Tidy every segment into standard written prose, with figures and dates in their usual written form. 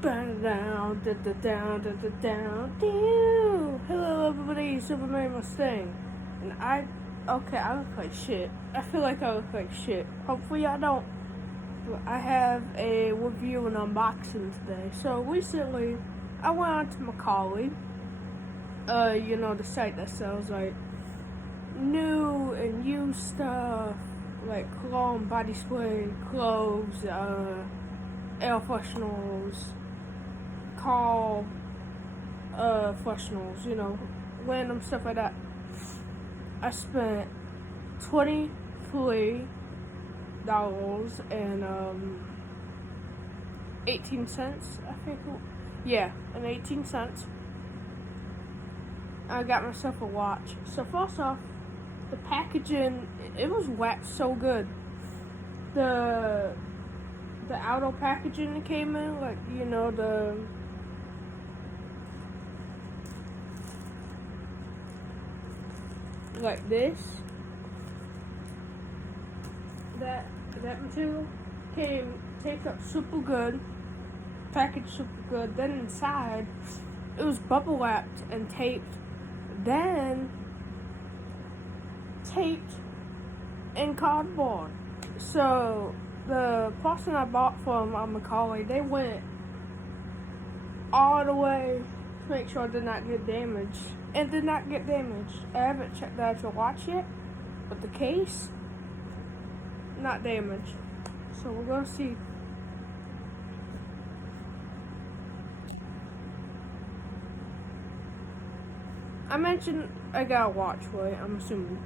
Down, down, down, down. Hello, everybody. Superman Mustang, and I look like shit. I feel like I look like shit. Hopefully, I don't. But I have a review and unboxing today. So recently, I went on to 𝓾𝓷𝓼. The site that sells like new and used stuff, like cologne, body spray, clothes, air fresheners, car fresheners, random stuff like that. I spent $23 and 18 cents, I think. Yeah, and 18 cents. I got myself a watch. So first off, the packaging, it was wrapped so good. The outer packaging that came in, like this. That material taped up super good, packaged super good. Then inside, it was bubble wrapped and taped. Then taped in cardboard. So the person I bought from 𝓾𝓷𝓼, they went all the way to make sure it did not get damaged. It did not get damaged. I haven't checked the actual watch yet, but the case, not damaged. So we're gonna see. I mentioned I got a watch, right? I'm assuming.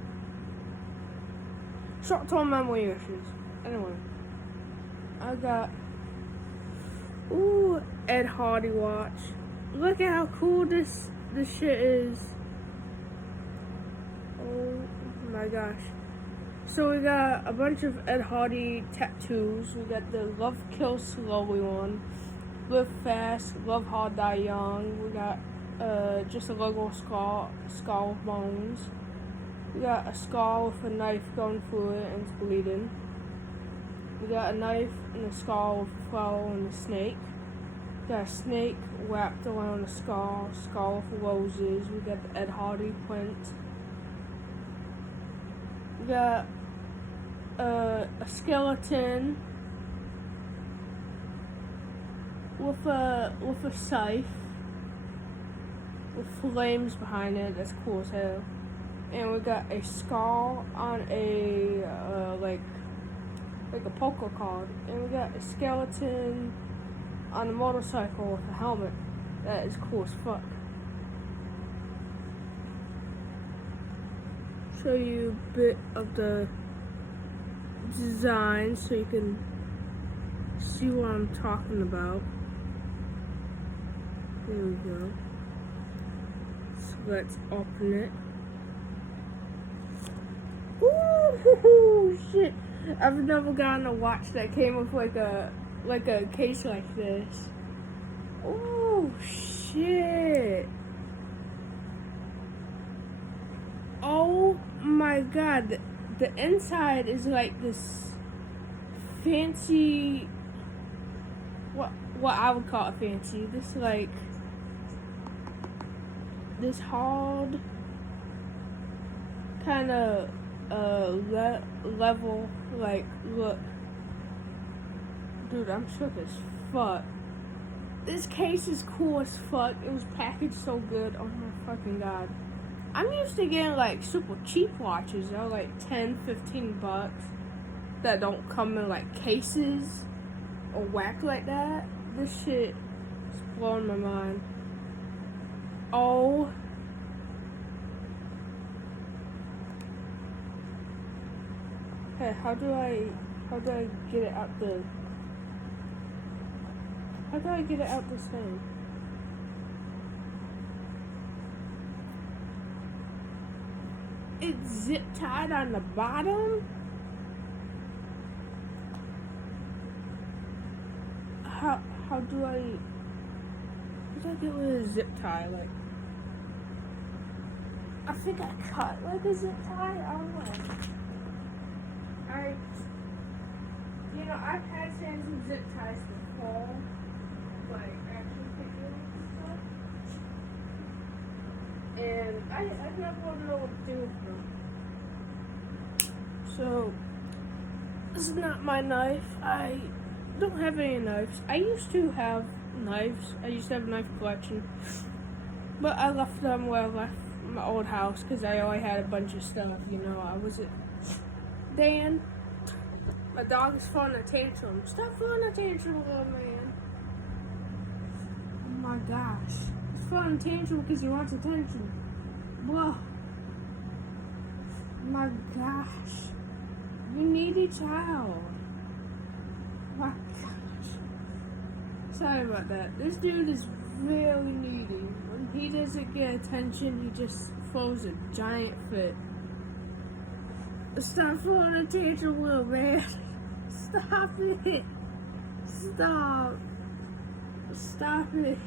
Short-term memory issues. Anyway, I got 𝓚𝓏𝓷𝓼 watch. Look at how cool this shit is. Oh my gosh. So we got a bunch of 𝓚𝓏𝓷𝓼 tattoos. We got the Love Kill Slowly one, Live Fast, Love Hard, Die Young. We got just a little scar with bones. We got a scar with a knife going through it and it's bleeding. We got a knife and a scar with a flower and a snake. We got a snake wrapped around a scar with roses. We got the 𝓚𝓏𝓷𝓼 print. We got a skeleton with a scythe with flames behind it. That's cool as hell. And we got a scar on a like a poker card. And we got a skeleton on a motorcycle with a helmet. That is cool as fuck. Show you a bit of the design so you can see what I'm talking about. There we go. So let's open it. Ooh, shit! I've never gotten a watch that came with like a case like this. Oh shit! Oh my god! The inside is like this fancy. What I would call it fancy. This hard kind of level, look, dude, I'm shook as fuck. This case is cool as fuck. It was packaged so good. Oh my fucking god. I'm used to getting like super cheap watches. They're like 10, 15 bucks that don't come in like cases or whack like that. This shit is blowing my mind. Oh. Hey, how do I get it out how do I get it out this thing? It's zip tied on the bottom? How do I get rid of zip tie? Like, I think I cut like a zip tie. I don't know. I've had some zip ties before, like I and I never know what to do with them. So, this is not my knife. I don't have any knives. I used to have knives. I used to have a knife collection. But I left them where I left my old house because I only had a bunch of stuff, you know. I was at Dan. My dog is throwing a tantrum. Stop throwing a tantrum, little man. Oh my gosh. He's throwing a tantrum because he wants attention. Whoa. My gosh. You needy child. My gosh. Sorry about that. This dude is really needy. When he doesn't get attention, he just throws a giant fit. Stop throwing a tantrum, little man. Stop it. Stop. Stop it.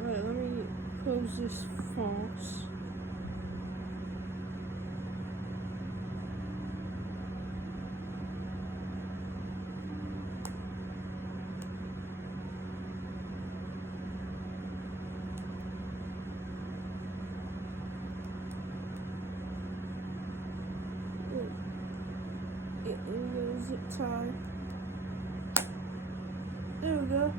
Alright, let me close this false. Zip tie. There we go.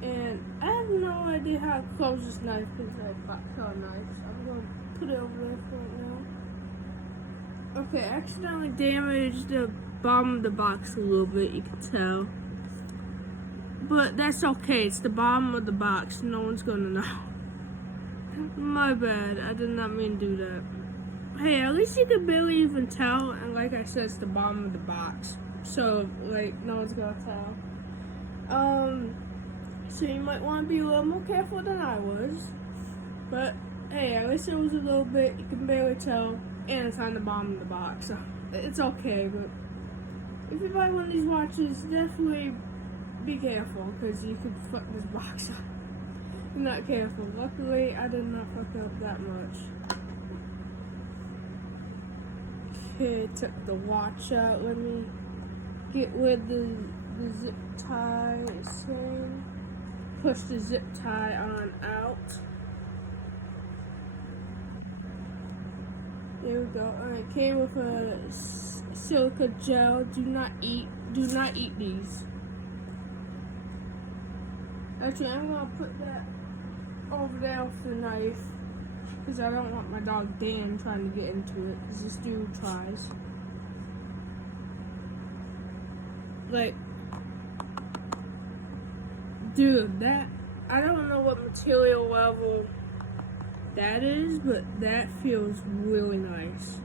And I have no idea how to close this knife because I bought a knife. So I'm going to put it over there for right now. Okay, I accidentally damaged the bottom of the box a little bit, you can tell. But that's okay, it's the bottom of the box. No one's going to know. My bad, I did not mean to do that. Hey, at least you can barely even tell, and like I said, it's the bottom of the box, so like no one's gonna tell. So you might want to be a little more careful than I was, but hey, at least it was a little bit, you can barely tell, and it's on the bottom of the box, so it's okay. But if you buy one of these watches, definitely be careful, because you could fuck this box up. You're not careful. Luckily, I did not fuck up that much. Okay, took the watch out. Let me get rid of the zip tie. Same. Push the zip tie on out. There we go. Alright, came with a silica gel. Do not eat these. Actually, I'm gonna put that over there with the knife. Because I don't want my dog Dan trying to get into it, because this dude tries. Like, dude, that, I don't know what material level that is, but that feels really nice.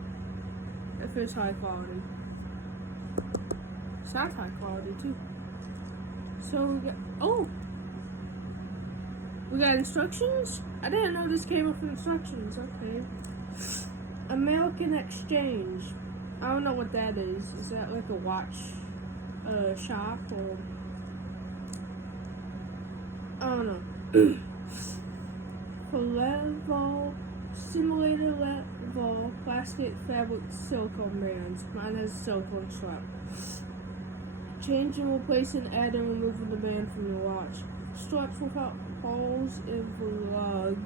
It feels high quality. Sounds high quality too. So we got, oh! We got instructions? I didn't know this came with instructions. Okay. American Exchange. I don't know what that is. Is that like a watch shop or? I don't know. 𝓚𝓲𝓷𝓼 simulator level plastic fabric silicone bands. Mine has silicone strap. Change and replace and add and remove the band from your watch. Straps without holes in the lug.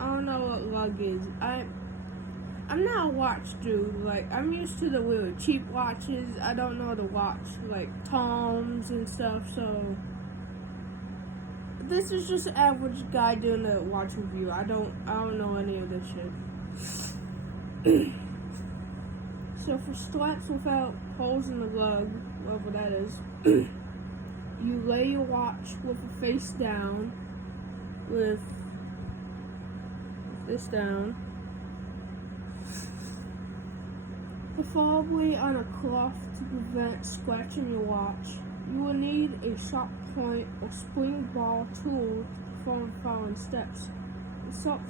I don't know what lug is. I'm not a watch dude. Like, I'm used to the really cheap watches. I don't know the watch like toms and stuff. So this is just an average guy doing a watch review. I don't know any of this shit. So for straps without holes in the lug, whatever that is, you lay your watch with the face down, with this down, preferably on a cloth to prevent scratching your watch. You will need a sharp point or spring ball tool to perform the following steps. Insert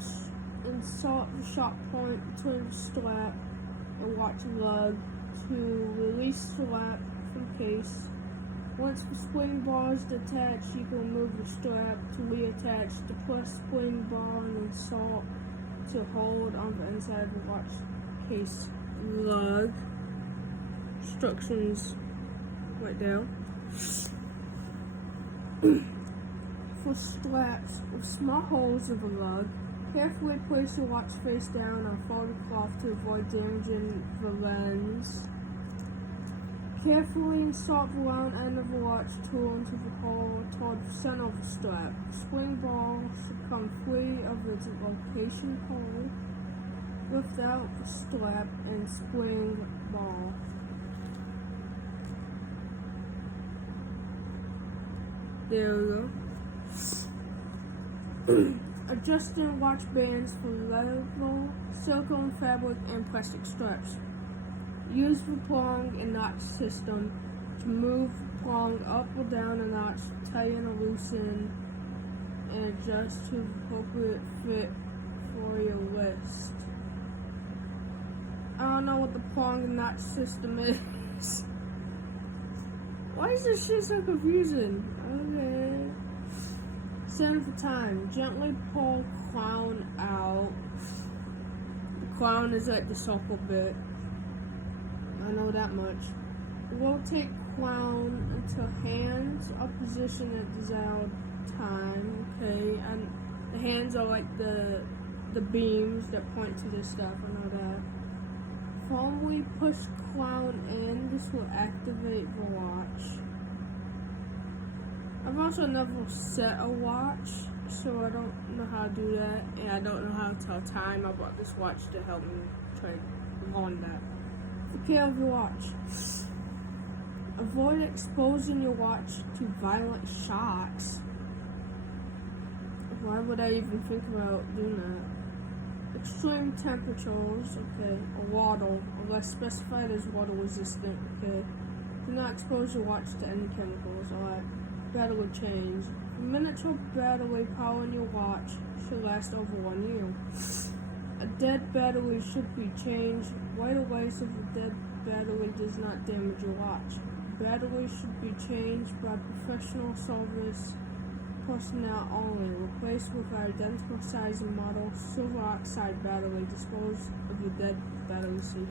the sharp point between the strap and watch lug to release strap from case. Once the spring bar is detached, you can remove the strap to reattach the plus spring bar and insert to hold on the inside of the watch case lug. Instructions right there. For straps with small holes in the lug, carefully place your watch face down on folded cloth to avoid damaging the lens. Carefully insert the round end of the watch tool into the hole toward the center of the strap. Spring ball should come free of its location hole. Lift out the strap and spring ball. There we go. Adjusting watch bands for level, silicone fabric, and plastic straps. Use the prong and notch system to move the prong up or down a notch, tighten or loosen, and adjust to the appropriate fit for your wrist. I don't know what the prong and notch system is. Why is this shit so confusing? Okay. Set for time. Gently pull crown out. The crown is like the circle bit. I know that much. Rotate crown until hands are positioned at desired time. Okay, and the hands are like the beams that point to this stuff. I know that. Firmly push crown in. This will activate the watch. I've also never set a watch, so I don't know how to do that, and I don't know how to tell time. I bought this watch to help me try to learn that. Take care of your watch. Avoid exposing your watch to violent shocks. Why would I even think about doing that? Extreme temperatures, okay, or water, unless specified as water resistant, okay. Do not expose your watch to any chemicals, alright. Battery change. A miniature battery powering your watch should last over 1 year. A dead battery should be changed right away so the dead battery does not damage your watch. Battery should be changed by professional service personnel only. Replace with an identical size and model silver oxide battery. Dispose of the dead battery safely.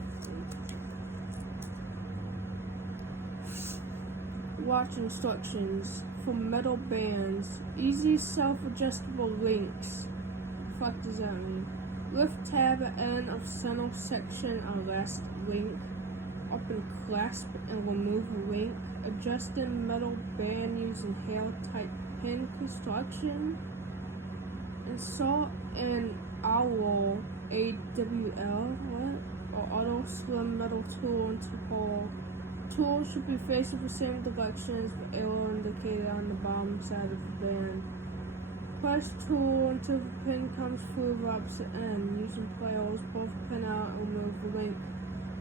Watch instructions for metal bands. Easy self-adjustable links. What the fuck does that mean? Lift tab at end of center section on last link. Open clasp and remove a link. Adjusting metal band using hair-type pin construction. Insert an AWL, AWL, or auto slim metal tool into the hole. Tool should be facing the same direction as the arrow indicated on the bottom side of the band. Press tool until the pin comes through the opposite end. Using pliers, pull the pin out and remove the link.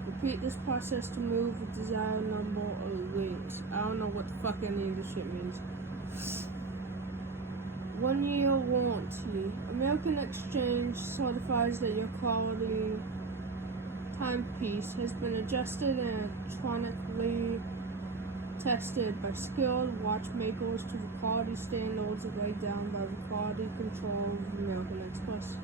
Repeat this process to move the desired number of links. I don't know what the fuck any of this shit means. 1 year warranty. American Exchange certifies that your quality timepiece has been adjusted and electronically tested by skilled watchmakers to the quality standards laid down by the quality control of American Express.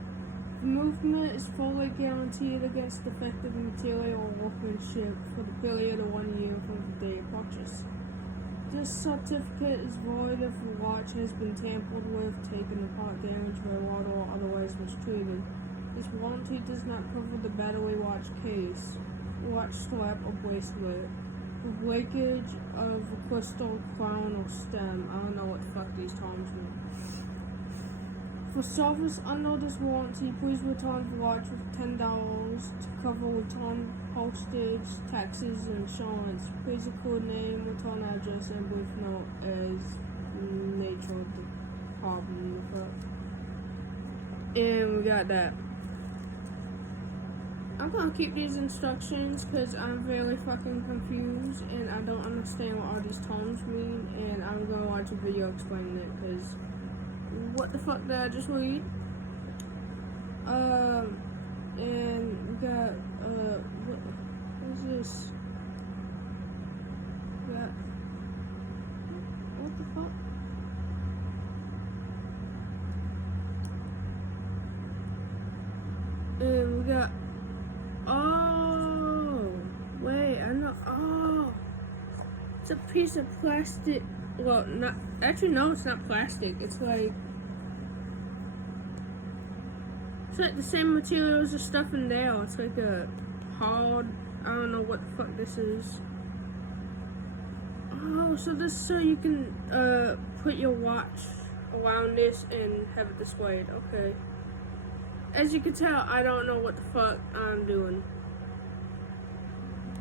The movement is fully guaranteed against defective material or workmanship for the period of 1 year from the day of purchase. This certificate is void if the watch has been tampered with, taken apart, damaged by water, or otherwise mistreated. This warranty does not cover the battery watch case, watch strap, or bracelet. The breakage of a crystal, crown, or stem. I don't know what the fuck these terms mean. For service under this warranty, please return the watch with $10 to cover return postage, taxes, and insurance. Please include name, return address, and brief note as nature of the problem. And we got that. I'm gonna keep these instructions because I'm very fucking confused and I don't understand what all these terms mean, and I'm gonna watch a video explaining it because what the fuck did I just read? And we got what is this? We got what the fuck? And we got oh wait, I know It's a piece of plastic. Well, not actually. No, it's not plastic. It's like the same material as the stuff in there. It's like a hard. I don't know what the fuck this is. Oh, so this so you can put your watch around this and have it displayed. Okay. As you can tell, I don't know what the fuck I'm doing.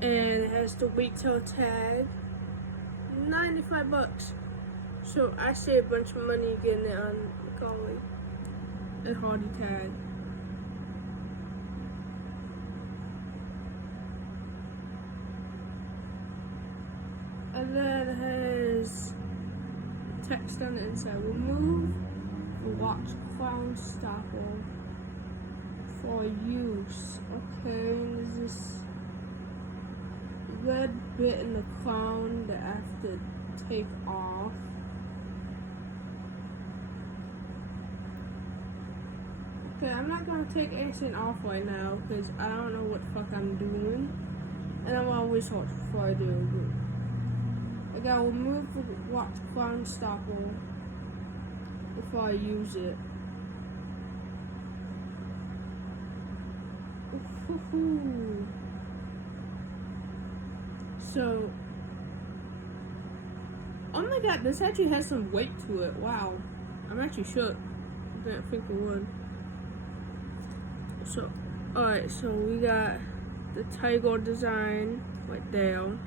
And it has the retail tag, $95. So I saved a bunch of money getting it on 𝓚𝓭𝓷 and Hardy tag. And then it has text on the inside. Remove the watch crown stopper for use. Okay, and there's this red bit in the crown that I have to take off. Okay, I'm not gonna take anything off right now because I don't know what the fuck I'm doing, and I'm on research before I do. I gotta remove the watch crown stopper before I use it. Ooh. So, oh my god, this actually has some weight to it. Wow, I'm actually shook. I didn't think it would. So, alright, so we got the tiger design right there.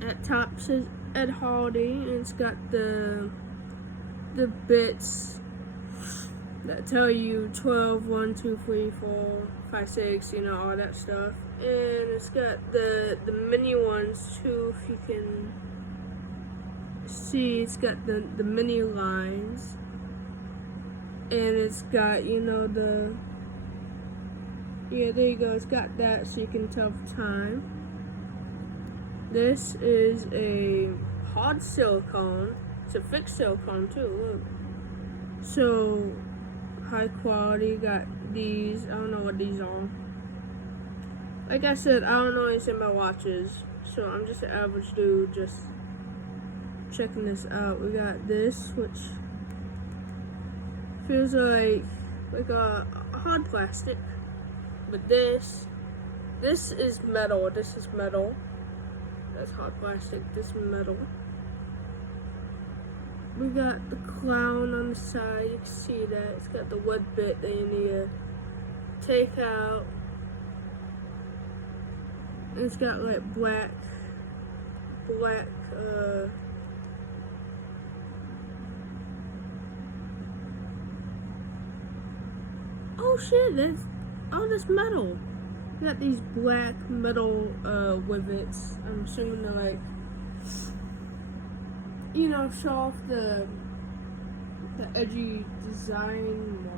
At top says 𝓚𝓷𝓼, and it's got the bits that tell you 12, 1, 2, 3, 4, 5, 6, you know, all that stuff. And it's got the mini ones too, if you can see. It's got the mini lines. And it's got, you know, yeah, there you go. It's got that so you can tell the time. This is a hard silicone. It's a fixed silicone too, look. So, high quality. Got these. I don't know what these are. Like I said, I don't know anything about watches. So, I'm just an average dude just checking this out. We got this, which feels like a hard plastic. But this is metal. This is metal. That's hard plastic. This is metal. We got the crown on the side. You can see that. It's got the wood bit that you need to take out. And it's got like black. Oh shit! That's metal. We got these black metal rivets. I'm assuming they're like, you know, show off the edgy design more.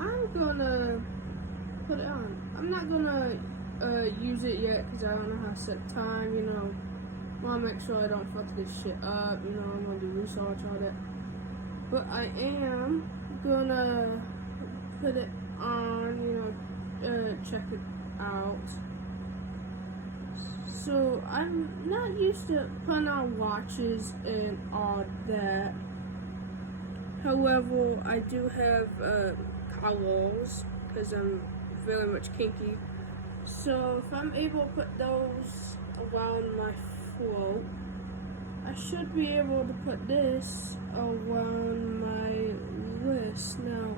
I'm gonna put it on. I'm not gonna use it yet because I don't know how to set time, you know. I wanna make sure I don't fuck this shit up, you know. I'm gonna do research on it. But I am gonna put it on, you know, check it out. So I'm not used to putting on watches and all that. However, I do have collars because I'm very much kinky. So if I'm able to put those around my throat, I should be able to put this around my wrist. Now,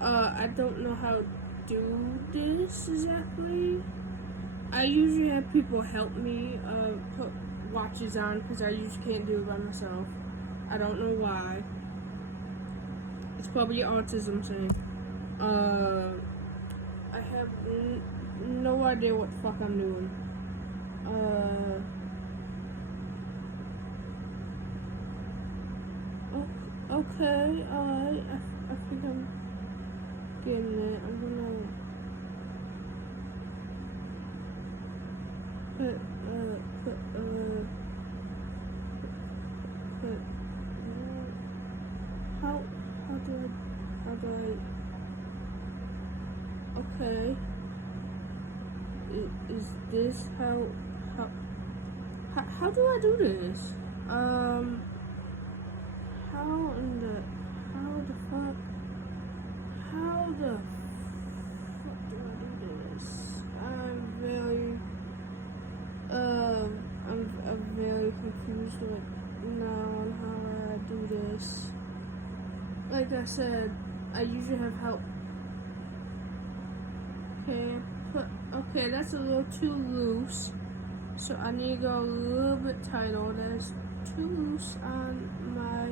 I don't know how to do this exactly. I usually have people help me put watches on because I usually can't do it by myself. I don't know why. It's probably autism thing. I have no idea what the fuck I'm doing. Okay, alright. I think I'm getting it. I'm gonna put how do I, Okay. Is this how do I do this? How the fuck do I do this? I'm very confused right now on how I do this. Like I said, I usually have help. Okay, that's a little too loose. So I need to go a little bit tighter. That's too loose on my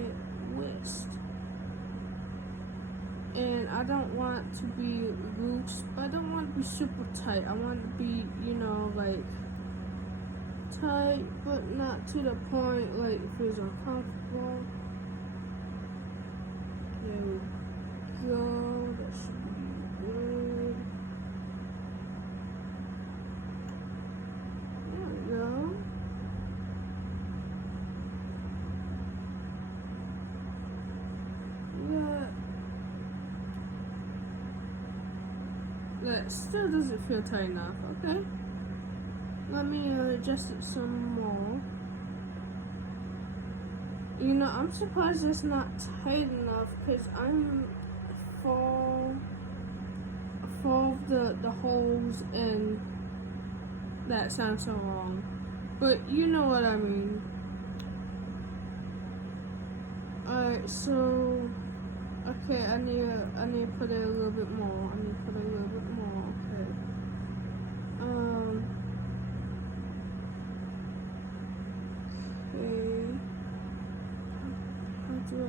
wrist. And I don't want to be loose, but I don't want to be super tight. I want to be, like tight, but not to the point like it feels uncomfortable. There we go. That should be good. There we go. That still doesn't feel tight enough. Okay. Let me adjust it some more. I'm surprised it's not tight enough because I'm full of the holes in. That sounds so wrong, but you know what I mean. Alright, so okay, I need to put it a little bit more. Okay. How do I?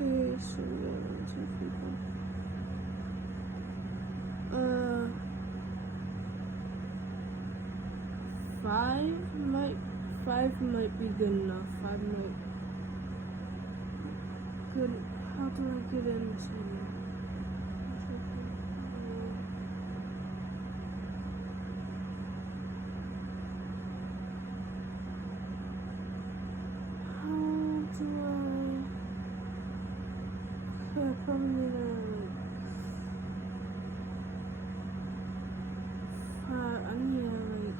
Okay, so we got 2 people. 5 might be good enough. 5 might good. How do I get into? I probably need I need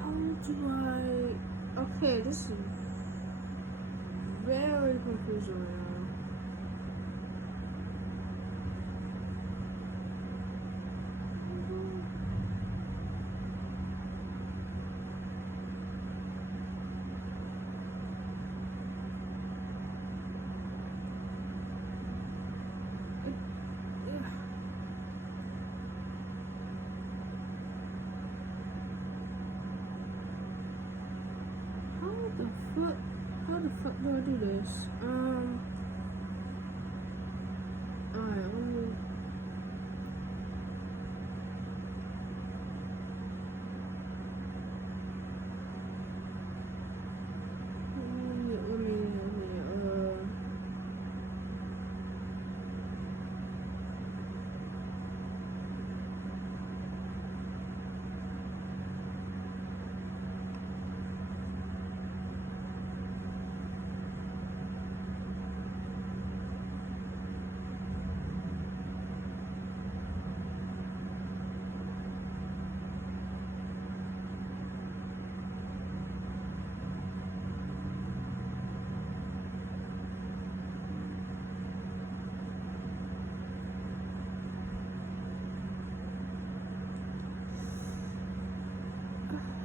how do I? Okay, this is very confusing right now. How the fuck do I do this? Alright, let me.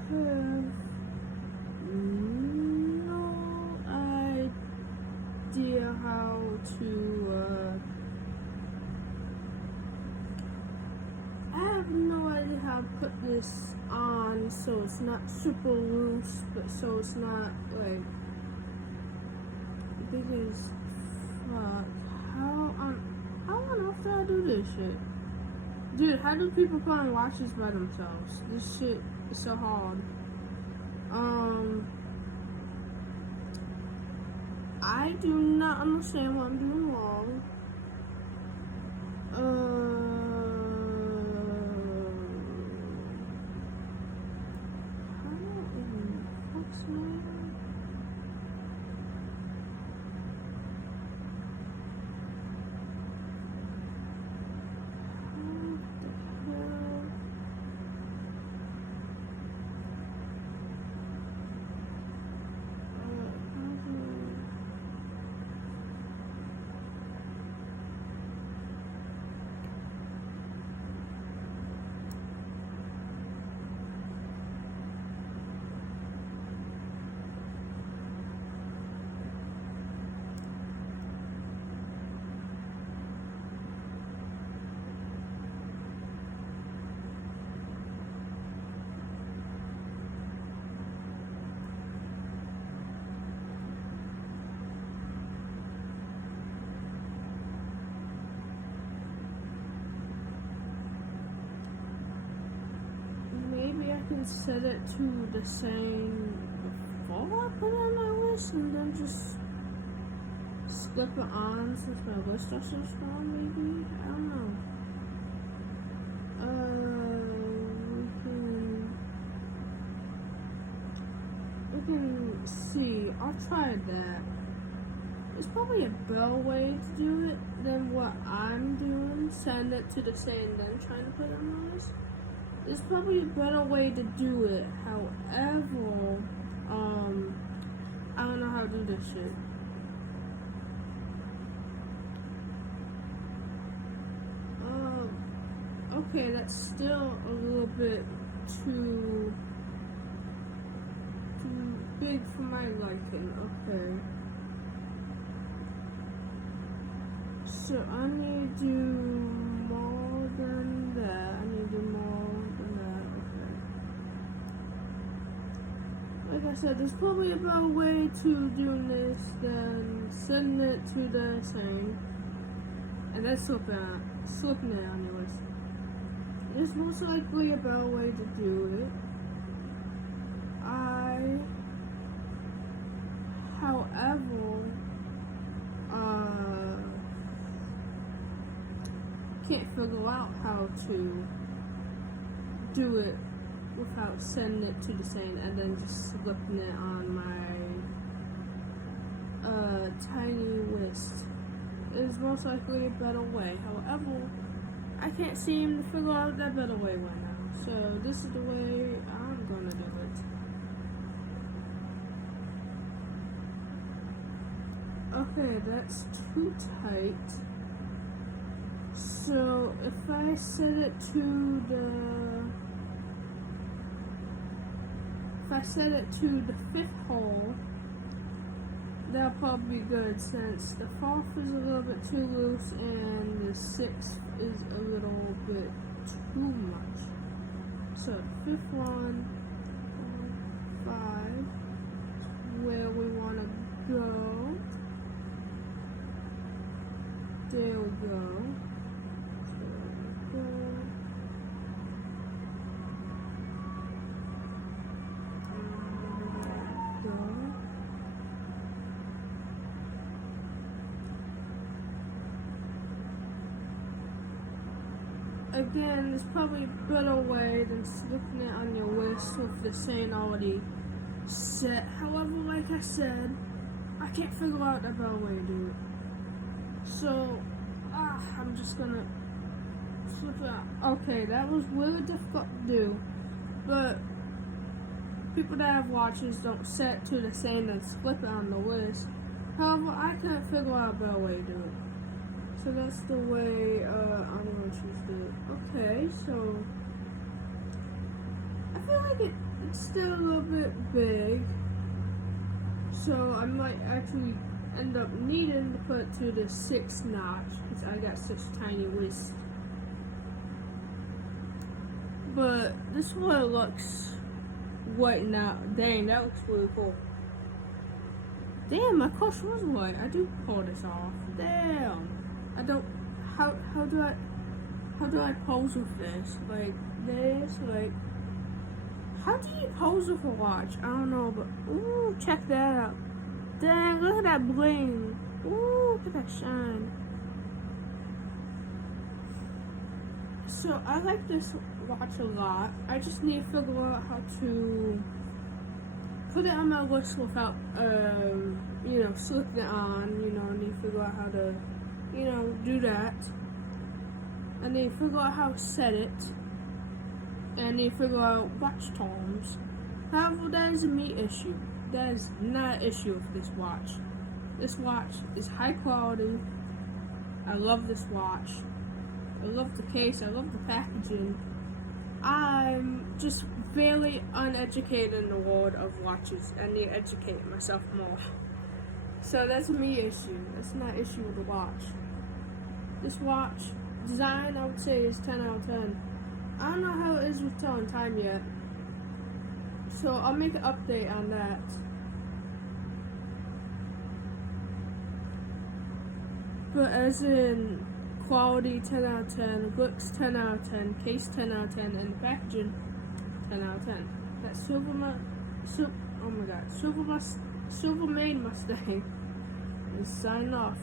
have no idea how to I have no idea how to put this on so it's not super loose, but so it's not like big as fuck. How on earth do I do this shit? Dude, how do people put on watches by themselves? This shit is so hard. I do not understand what I'm doing wrong. Maybe I can set it to the same before I put it on my list and then just slip it on since my list is so strong, maybe? I don't know. We can see. I'll try that. There's probably a better way to do it than what I'm doing. Send it to the same then trying to put it on my list. There's probably a better way to do it. However, I don't know how to do this shit. Okay, that's still a little bit too big for my liking. Okay. So I need to do more than that. I need to do more than that. Okay. Like I said, there's probably a better way to doing this than setting it to the same. And that's slipping it on your list. There's most likely a better way to do it. However, can't figure out how to do it without sending it to the same and then just slipping it on my tiny list. There's most likely a better way. However, I can't seem to figure out that better way right now. So this is the way I'm gonna do it. Okay, that's too tight. So if I set it to the fifth hole, that'll probably be good since the fourth is a little bit too loose and the sixth is a little bit too much. So fifth one, 5, where we want to go. There we go. Again, there's probably a better way than slipping it on your list with the saying already set. However, like I said, I can't figure out a better way to do it. So, I'm just gonna flip it out. Okay, that was really difficult to do, but people that have watches don't set to the same and flip it on the list. However, I couldn't figure out a better way to do it. So that's the way I'm going to choose to do it. Okay, so I feel like it's still a little bit big. So I might actually end up needing to put it to the 6th notch because I got such tiny wrists. But this is what it looks white now. Dang, that looks really cool. Damn, my crush was white. I do pull this off. Damn. I don't. How do I pose with this? Like this? Like how do you pose with a watch? I don't know, but ooh, check that out. Dang, look at that bling. Ooh, look at that shine. So I like this watch a lot. I just need to figure out how to put it on my wrist without, slipping it on. I need to figure out how to, do that. I need to figure out how to set it. And I need to figure out watch times. However, that is a me issue. That is not an issue with this watch. This watch is high quality. I love this watch. I love the case. I love the packaging. I'm just very uneducated in the world of watches. I need to educate myself more. So that's a me issue. That's not an issue with the watch. This watch design, I would say, is 10 out of 10. I don't know how it is with telling time yet. So I'll make an update on that. But as in quality 10 out of 10, looks 10 out of 10, case 10 out of 10, and the packaging 10 out of 10. That 𝓲𝓵𝓵𝓵𝓸𝓀 is signing off.